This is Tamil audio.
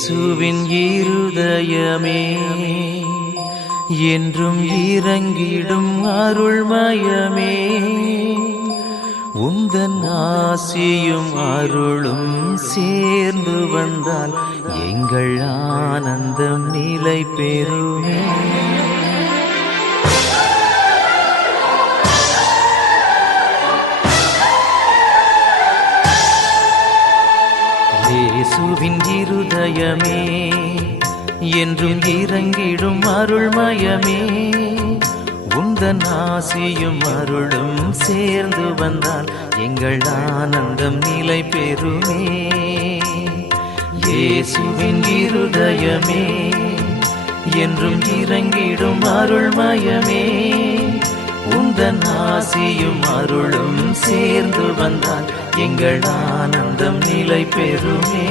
இயேசுவின் இருதயமே என்றும் இறங்கிடும் அருள்மயமே, உந்தன் ஆசியும் அருளும் சேர்ந்து வந்தால் எங்கள் ஆனந்தம் நிலை பெறுமே. இயேசுவின் இருதயமே என்றும் இறங்கிடும் அருள்மயமே, உந்தன் ஆசியும் அருளும் சேர்ந்து வந்தால் எங்கள் ஆனந்தம் நிலை பெறுமே. இயேசுவின் இருதயமே என்றும் இறங்கிடும் அருள்மயமே, உந்தன் ஆசியும் அருளும் சேர்ந்து வந்தால் எங்கள் ஆனந்தம் நிலை பெறுமே.